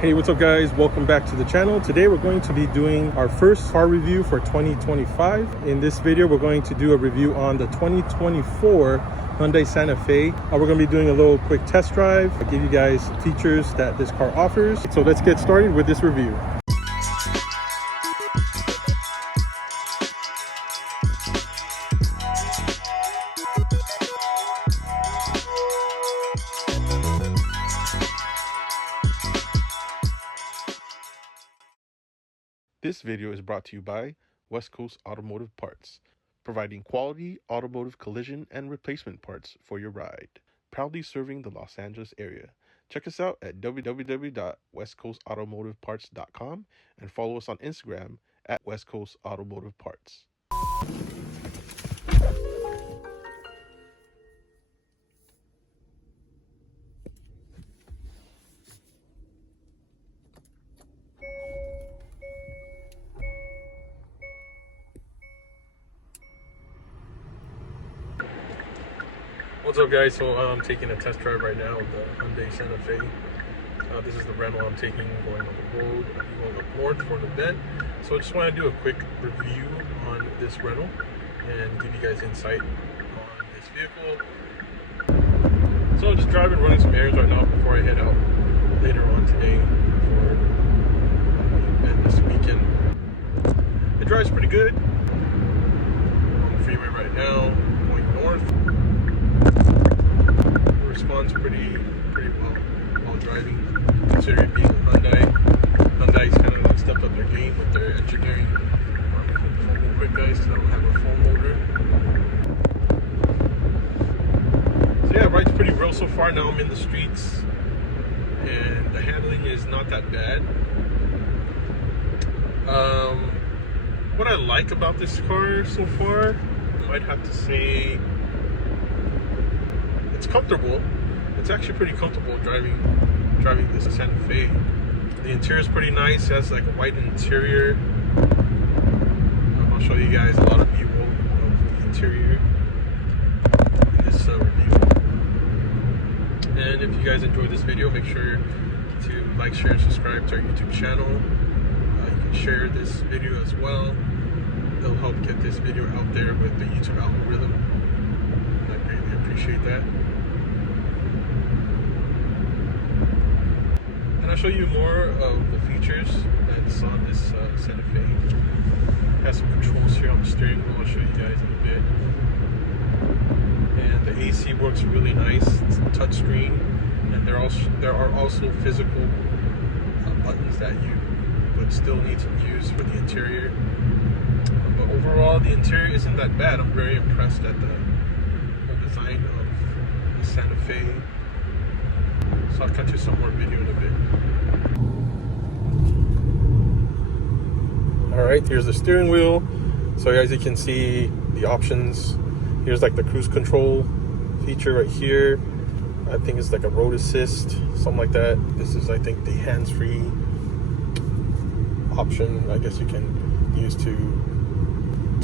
Hey, what's up guys? Welcome back to the channel. Today we're going to be doing our first car review for 2025. In this video, we're going to do a review on the 2024 Hyundai Santa Fe. We're going to be doing a little quick test drive. I'll give you guys features that this car offers. So let's get started with this review. This video is brought to you by West Coast Automotive Parts, providing quality automotive collision and replacement parts for your ride. Proudly serving the Los Angeles area. Check us out at www.westcoastautomotiveparts.com and follow us on Instagram at West Coast Automotive Parts. What's up guys? So I'm taking a test drive right now of the Hyundai Santa Fe. This is the rental I'm taking going on the road. I'm going up north for an event. So I just want to do a quick review on this rental and give you guys insight on this vehicle. So I'm just driving, running some errands right now before I head out later on today for the event this weekend. It drives pretty good. I'm on the freeway right now, going north. Responds pretty well while driving, considering being a Hyundai. Hyundai's kind of like stepped up their game with their engineering. Real quick guys, because I don't have a phone loader. So yeah, ride's pretty real so far. Now I'm in the streets and the handling is not that bad. What I like about this car so far, I might have to say, it's comfortable. It's actually pretty comfortable driving this Santa Fe. The interior is pretty nice. It has like a white interior. I'll show you guys a lot of view of the interior in this review. And if you guys enjoyed this video, make sure to like, share, and subscribe to our YouTube channel. You can share this video as well. It'll help get this video out there with the YouTube algorithm. I greatly appreciate that. And I'll show you more of the features that's on this Santa Fe. It has some controls here on the steering wheel. I'll show you guys in a bit. And the AC works really nice. It's a touchscreen, and there are also physical buttons that you would still need to use for the interior. But overall, the interior isn't that bad. I'm very impressed at the whole design of the Santa Fe. So I'll cut you some more video in a bit. Alright, here's the steering wheel. So as you can see, the options. Here's like the cruise control feature right here. I think it's like a road assist, something like that. This is, I think, the hands-free option, I guess you can use to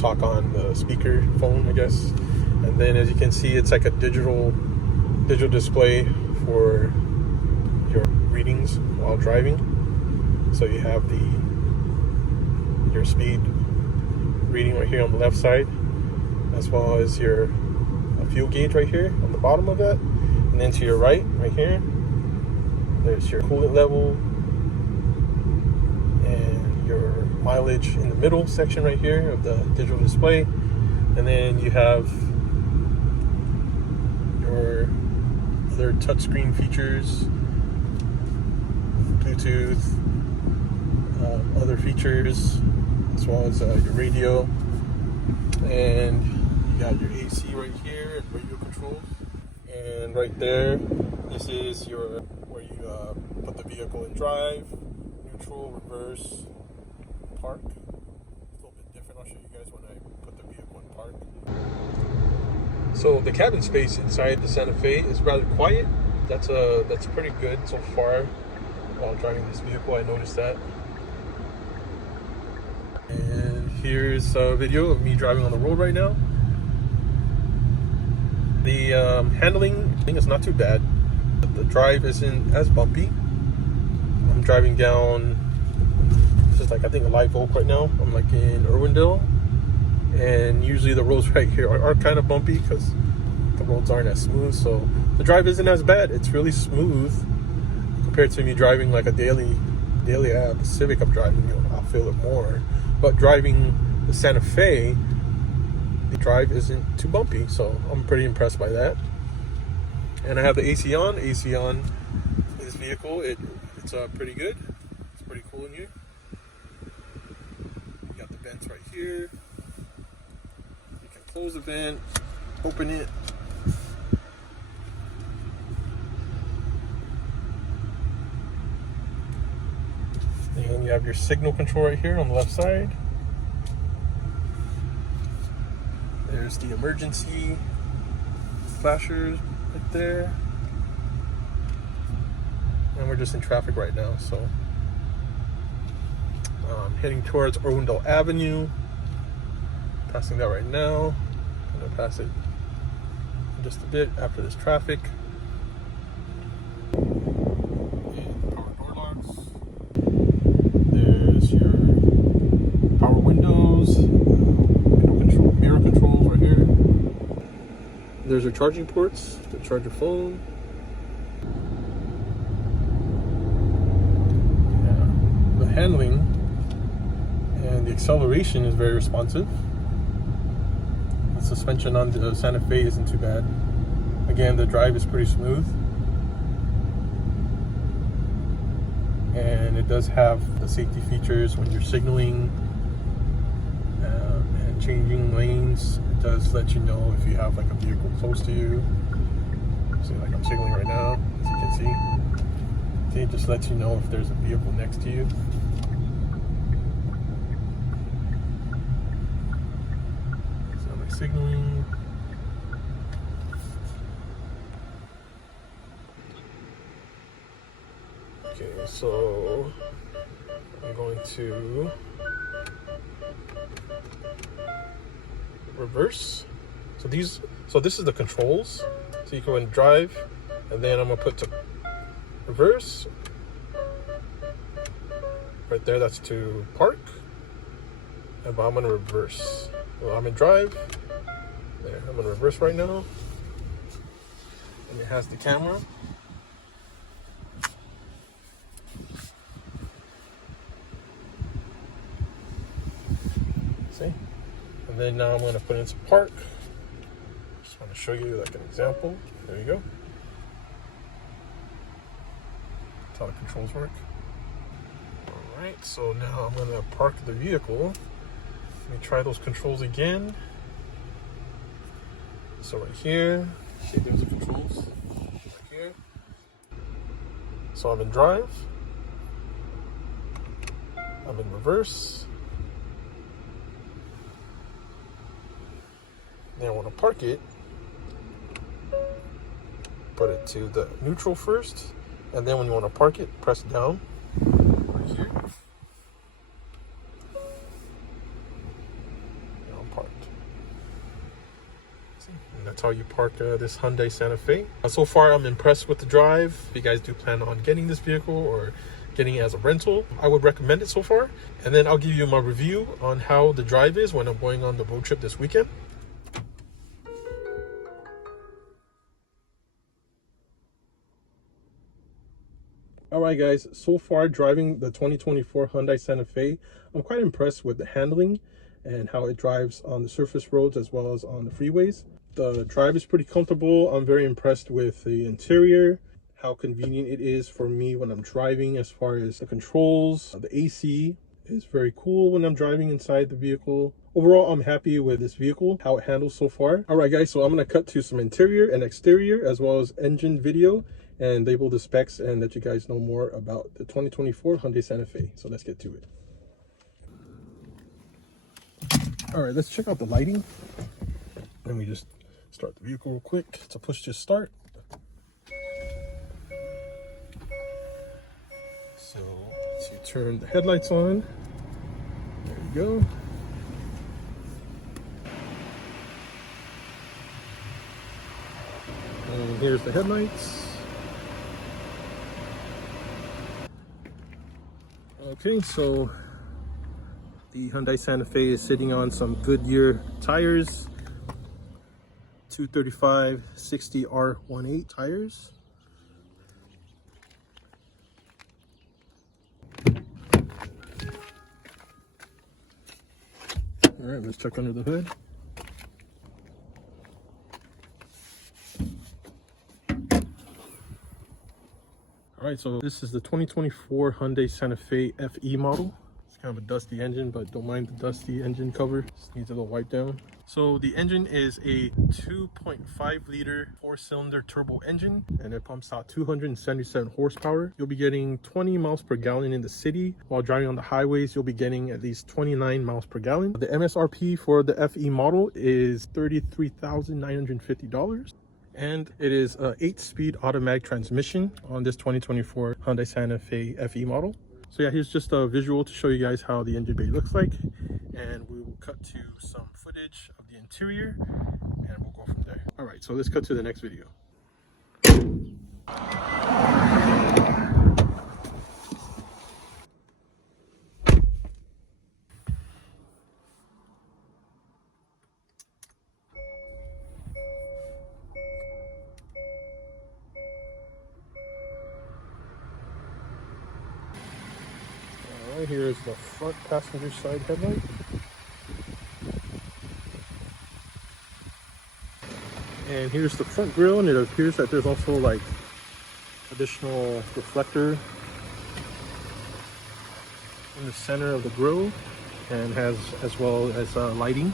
talk on the speaker phone, I guess. And then as you can see, it's like a digital display for your readings while driving. So you have your speed reading right here on the left side, as well as your fuel gauge right here on the bottom of that. And then to your right here, there's your coolant level and your mileage in the middle section right here of the digital display. And then you have your other touchscreen features, Bluetooth, other features, as well as your radio. And you got your AC right here and radio controls. And right there, this is where you put the vehicle in drive, neutral, reverse, park. It's a little bit different. I'll show you guys when I put the vehicle in park. So the cabin space inside the Santa Fe is rather quiet. That's pretty good so far while driving this vehicle. I noticed that. And here's a video of me driving on the road right now. The handling, I think, is not too bad. The drive isn't as bumpy. I'm driving down, this is like I think a live oak right now. I'm like in Irwindale, and usually the roads right here are kind of bumpy because the roads aren't as smooth, so the drive isn't as bad. It's really smooth compared to me driving like a daily Civic. I'm driving, I'll feel it more. But driving the Santa Fe, the drive isn't too bumpy, so I'm pretty impressed by that. And I have the AC on this vehicle. It's pretty good. It's pretty cool in here. You got the vents right here. You can close the vent, open it. And you have your signal control right here on the left side. There's the emergency flashers right there. And we're just in traffic right now, so heading towards Irwindale Avenue. Passing that right now. I'm gonna pass it in just a bit after this traffic. And power door locks. There's your power windows, window control, mirror controls right here. There's your charging ports to charge your phone. Yeah. The handling and the acceleration is very responsive. The suspension on the Santa Fe isn't too bad. Again, the drive is pretty smooth. And it does have the safety features when you're signaling and changing lanes. It does let you know if you have like a vehicle close to you. See, like I'm signaling right now, as you can see. It just lets you know if there's a vehicle next to you. So I'm signaling. Okay, so I'm going to reverse. So this is the controls. So you go and drive, and then I'm gonna put to reverse. Right there, that's to park. But I'm gonna reverse. Well, I'm in drive. There, I'm gonna reverse right now. And it has the camera. See? And then now I'm going to put it into park. Just want to show you like an example. There you go. That's how the controls work. Alright, so now I'm going to park the vehicle. Let me try those controls again. So right here, see there's the controls. Right here. So I'm in drive. I'm in reverse. Then I want to park it, put it to the neutral first, and then when you want to park it, press down right here. Now I'm parked. See? And that's how you park this Hyundai Santa Fe. So far, I'm impressed with the drive. If you guys do plan on getting this vehicle or getting it as a rental, I would recommend it so far. And then I'll give you my review on how the drive is when I'm going on the road trip this weekend. Alright guys, so far driving the 2024 Hyundai Santa Fe, I'm quite impressed with the handling and how it drives on the surface roads as well as on the freeways. The drive is pretty comfortable. I'm very impressed with the interior, how convenient it is for me when I'm driving as far as the controls. The AC is very cool when I'm driving inside the vehicle. Overall, I'm happy with this vehicle, how it handles so far. Alright guys, so I'm going to cut to some interior and exterior as well as engine video and label the specs and let you guys know more about the 2024 Hyundai Santa Fe. So let's get to it. All right, let's check out the lighting. Let me just start the vehicle real quick. It's a push to start. So you turn the headlights on. There you go. And here's the headlights. Okay, so the Hyundai Santa Fe is sitting on some Goodyear tires, 235/60 R18 tires. All right, let's check under the hood. All right, so this is the 2024 Hyundai Santa Fe FE model. It's kind of a dusty engine, but don't mind the dusty engine cover. Just needs a little wipe down. So the engine is a 2.5 liter 4-cylinder turbo engine, and it pumps out 277 horsepower. You'll be getting 20 miles per gallon in the city. While driving on the highways, you'll be getting at least 29 miles per gallon. The MSRP for the FE model is $33,950. And it is a 8-speed automatic transmission on this 2024 Hyundai Santa Fe FE model. So yeah, here's just a visual to show you guys how the engine bay looks like, and we will cut to some footage of the interior and we'll go from there. All right, so let's cut to the next video. Alright, here is the front passenger side headlight. And here's the front grille, and it appears that there's also like additional reflector in the center of the grille, and has as well as lighting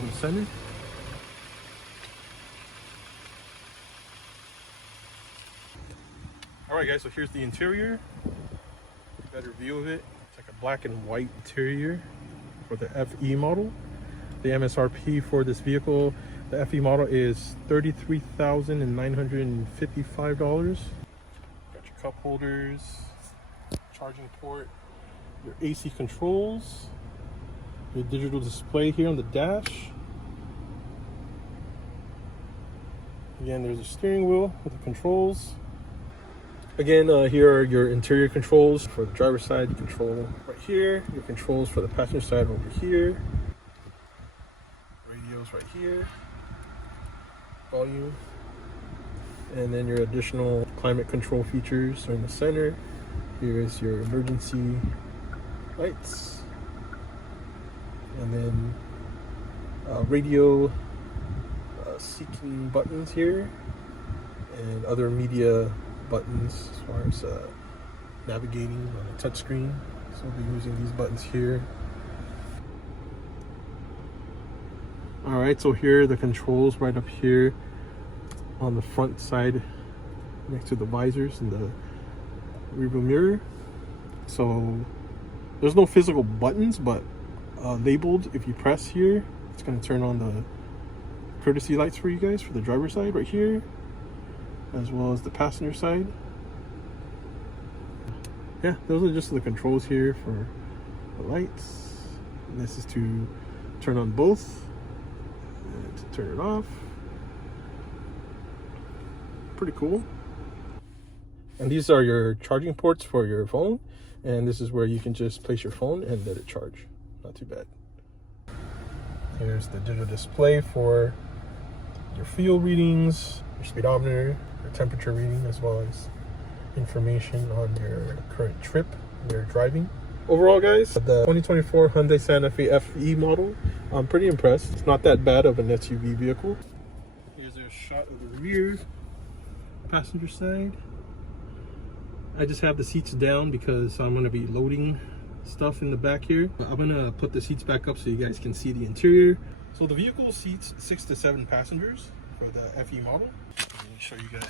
in the center. Alright guys, so here's the interior. Better view of it. It's like a black and white interior for the FE model. The MSRP for this vehicle, the FE model, is $33,955. Got your cup holders, charging port, your AC controls, your digital display here on the dash. Again, there's a steering wheel with the controls. Again, here are your interior controls. For the driver's side, you control right here. Your controls for the passenger side over here. Radios right here. Volume. And then your additional climate control features are in the center. Here is your emergency lights. And then radio seeking buttons here. And other media buttons as far as navigating on a touchscreen. So we'll be using these buttons here. Alright, so here are the controls right up here on the front side next to the visors and the rearview mirror. So there's no physical buttons, but labeled, if you press here, it's going to turn on the courtesy lights for you guys for the driver's side right here, as well as the passenger side. Yeah, those are just the controls here for the lights. And this is to turn on both and to turn it off. Pretty cool. And these are your charging ports for your phone, and this is where you can just place your phone and let it charge. Not too bad. Here's the digital display for your fuel readings, your speedometer, your temperature reading, as well as information on your current trip you're driving. Overall guys, the 2024 Hyundai Santa Fe FE model, I'm pretty impressed. It's not that bad of an SUV vehicle. Here's a shot of the rear passenger side. I just have the seats down because I'm going to be loading stuff in the back here. I'm going to put the seats back up so you guys can see the interior. So the vehicle seats 6 to 7 passengers for the FE model. Let me show you guys.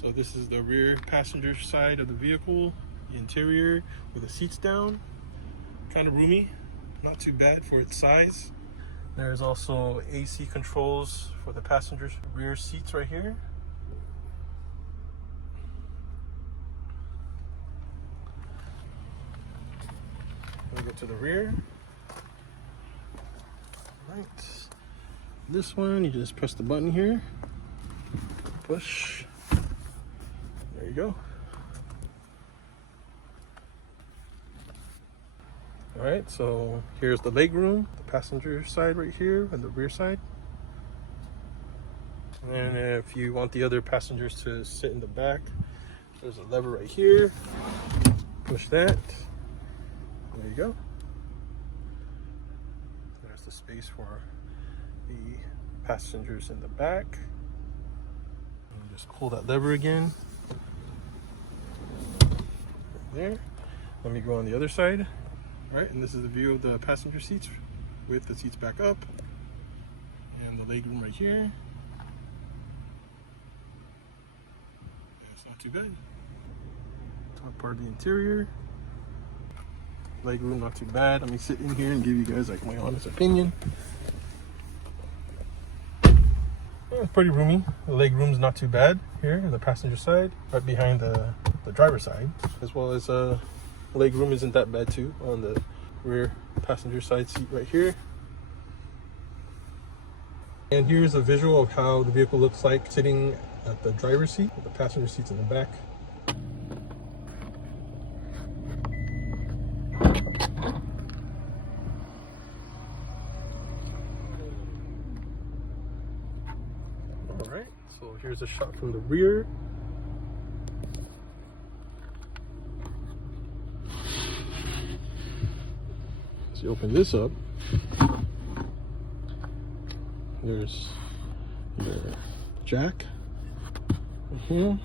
So this is the rear passenger side of the vehicle, the interior with the seats down. Kind of roomy, not too bad for its size. There's also AC controls for the passenger rear seats right here. We go to the rear. Right. This one, you just press the button here. Push. There you go. All right, so here's the leg room, the passenger side right here and the rear side. And if you want the other passengers to sit in the back, there's a lever right here. Push that. There you go. There's the space for the passengers in the back. And just pull that lever again. Right there. Let me go on the other side. All right, and this is the view of the passenger seats with the seats back up. And the leg room right here. It's not too bad. Top part of the interior. Leg room not too bad. Let me sit in here and give you guys like my honest opinion. It's pretty roomy. The leg room's not too bad here on the passenger side, right behind the driver's side, as well as leg room isn't that bad too on the rear passenger side seat right here. And here's a visual of how the vehicle looks like sitting at the driver's seat, with the passenger seats in the back. Alright, so here's a shot from the rear. So you open this up. There's your jack right here.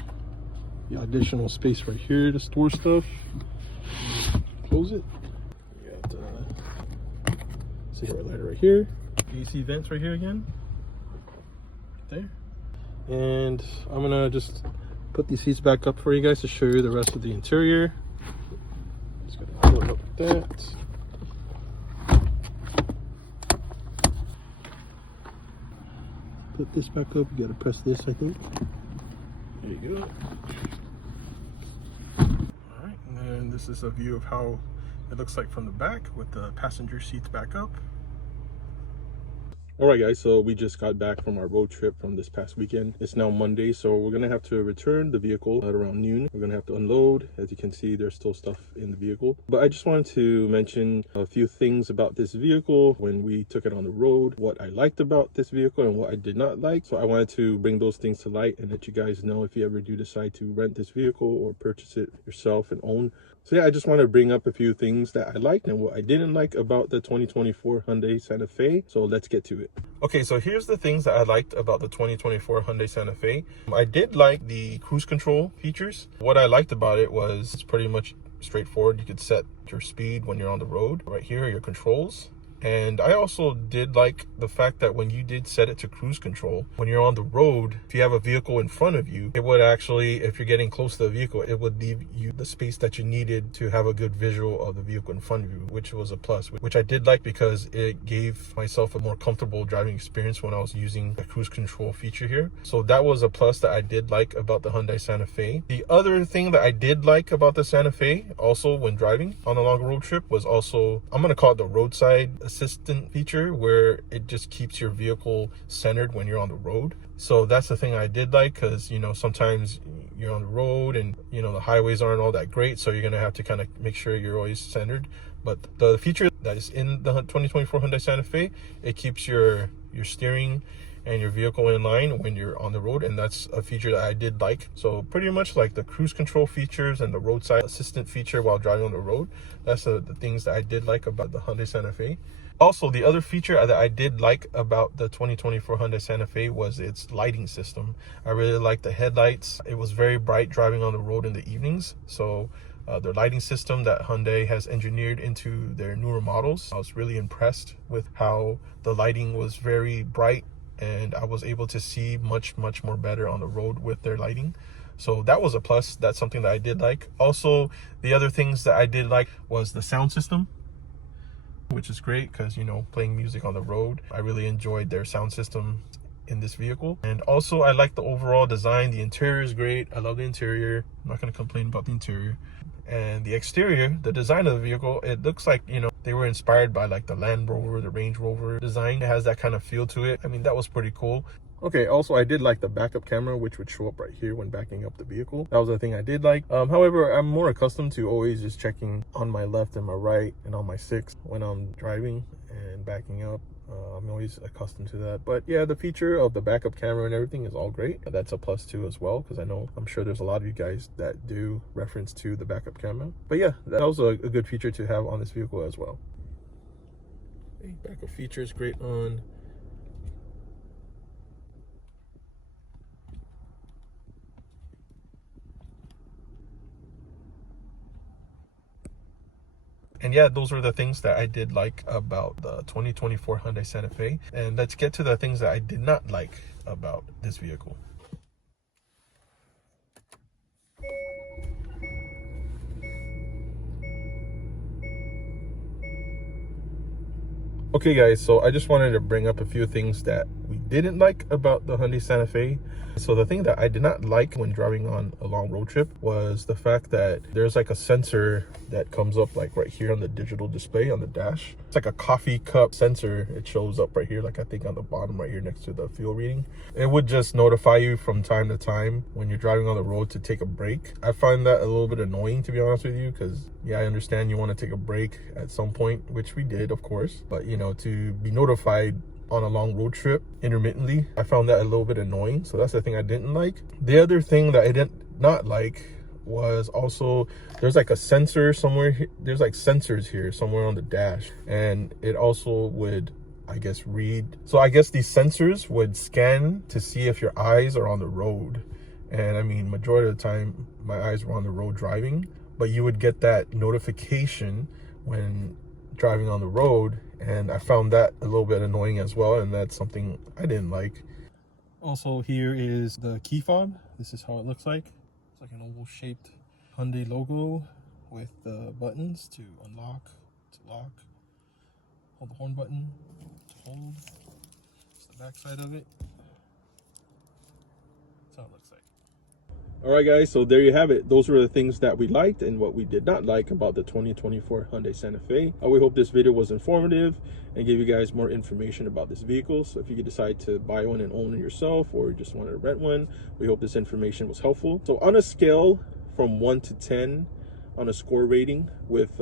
The additional space right here to store stuff. Close it. You got cigarette lighter right here. AC vents right here again. Right there. And I'm gonna just put these seats back up for you guys to show you the rest of the interior. Just gonna pull it up like that. Put this back up. You gotta press this, I think. There you go. All right, and then this is a view of how it looks like from the back with the passenger seats back up. All right, guys, so we just got back from our road trip from this past weekend. It's now Monday, so we're gonna have to return the vehicle at around noon. We're gonna have to unload. As you can see, there's still stuff in the vehicle. But I just wanted to mention a few things about this vehicle when we took it on the road, what I liked about this vehicle and what I did not like. So I wanted to bring those things to light and let you guys know if you ever do decide to rent this vehicle or purchase it yourself and own. So yeah, I just want to bring up a few things that I liked and what I didn't like about the 2024 Hyundai Santa Fe. So let's get to it. Okay, so here's the things that I liked about the 2024 Hyundai Santa Fe. I did like the cruise control features. What I liked about it was it's pretty much straightforward. You could set your speed when you're on the road. Right here are your controls. And I also did like the fact that when you did set it to cruise control, when you're on the road, if you have a vehicle in front of you, it would actually, if you're getting close to the vehicle, it would leave you the space that you needed to have a good visual of the vehicle in front of you, which was a plus, which I did like because it gave myself a more comfortable driving experience when I was using the cruise control feature here. So that was a plus that I did like about the Hyundai Santa Fe. The other thing that I did like about the Santa Fe, also when driving on a long road trip, was also, I'm going to call it the roadside assistant feature, where it just keeps your vehicle centered when you're on the road. So that's the thing I did like, because you know, sometimes you're on the road and you know the highways aren't all that great, so you're gonna have to kind of make sure you're always centered. But the feature that is in the 2024 Hyundai Santa Fe, it keeps your steering and your vehicle in line when you're on the road, and that's a feature that I did like. So pretty much like the cruise control features and the roadside assistant feature while driving on the road, that's the things that I did like about the Hyundai Santa Fe. Also, the other feature that I did like about the 2024 Hyundai Santa Fe was its lighting system. I really liked the headlights. It was very bright driving on the road in the evenings. So the lighting system that Hyundai has engineered into their newer models, I was really impressed with how the lighting was very bright, and I was able to see much more better on the road with their lighting. So that was a plus. That's something that I did like. Also, the other things that I did like was the sound system, which is great because, you know, playing music on the road, I really enjoyed their sound system in this vehicle. And also I like the overall design. The interior is great. I love the interior. I'm not going to complain about the interior. And the exterior, the design of the vehicle, it looks like, you know, they were inspired by like the Land Rover, the Range Rover design. It has that kind of feel to it. I mean, that was pretty cool. Okay, also I did like the backup camera, which would show up right here when backing up the vehicle. That was the thing I did like. However, I'm more accustomed to always just checking on my left and my right and on my six when I'm driving and backing up. I'm always accustomed to that. But yeah, the feature of the backup camera and everything is all great. That's a plus too as well, because I'm sure there's a lot of you guys that do reference to the backup camera. But yeah, that was a good feature to have on this vehicle as well. Okay, backup features great on And yeah, those were the things that I did like about the 2024 Hyundai Santa Fe. And let's get to the things that I did not like about this vehicle. Okay guys, so I just wanted to bring up a few things that we didn't like about the Hyundai Santa Fe. So the thing that I did not like when driving on a long road trip was the fact that there's like a sensor that comes up like right here on the digital display on the dash. It's like a coffee cup sensor. It shows up right here, like I think on the bottom right here next to the fuel reading. It would just notify you from time to time when you're driving on the road to take a break. I find that a little bit annoying, to be honest with you, because yeah, I understand you want to take a break at some point, which we did, of course, but you know, to be notified on a long road trip intermittently, I found that a little bit annoying. So that's the thing I didn't like. The other thing that I did not like was also there's like a sensor somewhere. There's like sensors here somewhere on the dash, and it also would, I guess, read. So I guess these sensors would scan to see if your eyes are on the road. And I mean, majority of the time my eyes were on the road driving, but you would get that notification when driving on the road, and I found that a little bit annoying as well, and that's something I didn't like. Also, here is the key fob. This is how it looks like. It's like an oval shaped Hyundai logo with the buttons to unlock, to lock, hold the horn button to hold. It's the back side of it. That's how it looks like. All right guys, so there you have it. Those were the things that we liked and what we did not like about the 2024 Hyundai Santa Fe. We hope this video was informative and gave you guys more information about this vehicle. So if you decide to buy one and own it yourself, or you just wanted to rent one, we hope this information was helpful. So on a scale from 1 to 10 on a score rating, with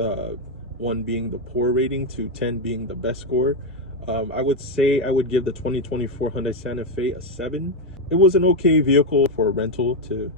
1 being the poor rating to 10 being the best score, I would say I would give the 2024 Hyundai Santa Fe a 7. It was an okay vehicle for a rental to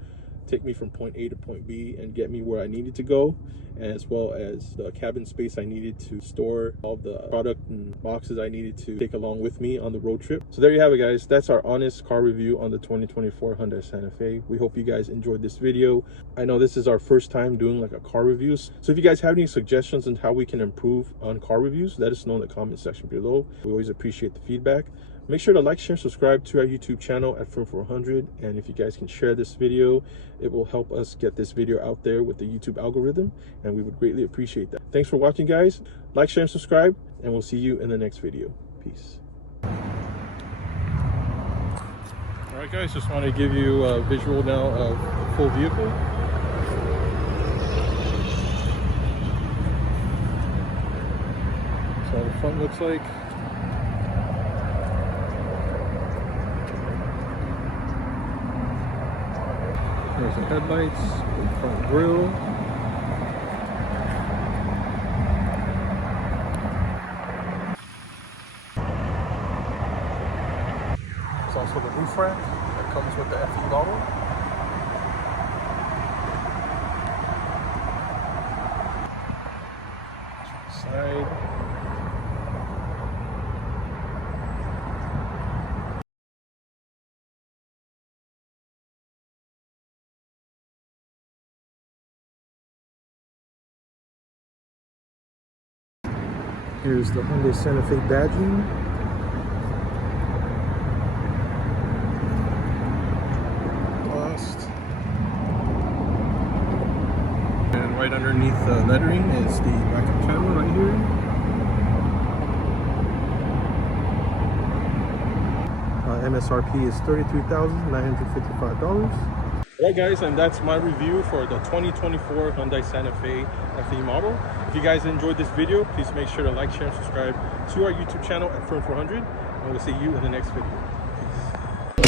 take me from point A to point B and get me where I needed to go, as well as the cabin space I needed to store all the product and boxes I needed to take along with me on the road trip. So there you have it guys. That's our honest car review on the 2024 Hyundai Santa Fe. We hope you guys enjoyed this video. I know this is our first time doing like a car reviews, so if you guys have any suggestions on how we can improve on car reviews, let us know in the comment section below. We always appreciate the feedback. Make sure to like, share, subscribe to our YouTube channel at FIRM400. And if you guys can share this video, it will help us get this video out there with the YouTube algorithm, and we would greatly appreciate that. Thanks for watching guys. Like, share, and subscribe, and we'll see you in the next video. Peace. All right guys, just want to give you a visual now of the full vehicle. That's how the front looks like. There's the headlights, the front grille. There's also the roof rack that comes with the FE model. Side. Here's the Hyundai Santa Fe badging. Exhaust. And right underneath the lettering is the backup camera right here. MSRP is $33,955. Alright guys, and that's my review for the 2024 Hyundai Santa Fe FE model. If you guys enjoyed this video, please make sure to like, share, and subscribe to our YouTube channel at FIRM400, and we'll see you in the next video. Peace.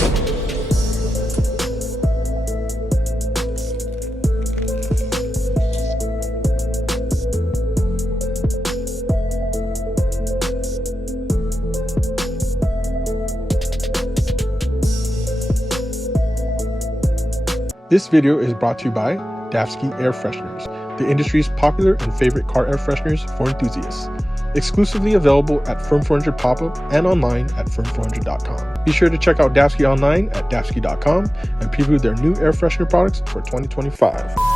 This video is brought to you by Dafsky Air Fresheners, the industry's popular and favorite car air fresheners for enthusiasts. Exclusively available at FIRM400 pop-up and online at FIRM400.com. Be sure to check out Dafsky online at Dafsky.com and preview their new air freshener products for 2025.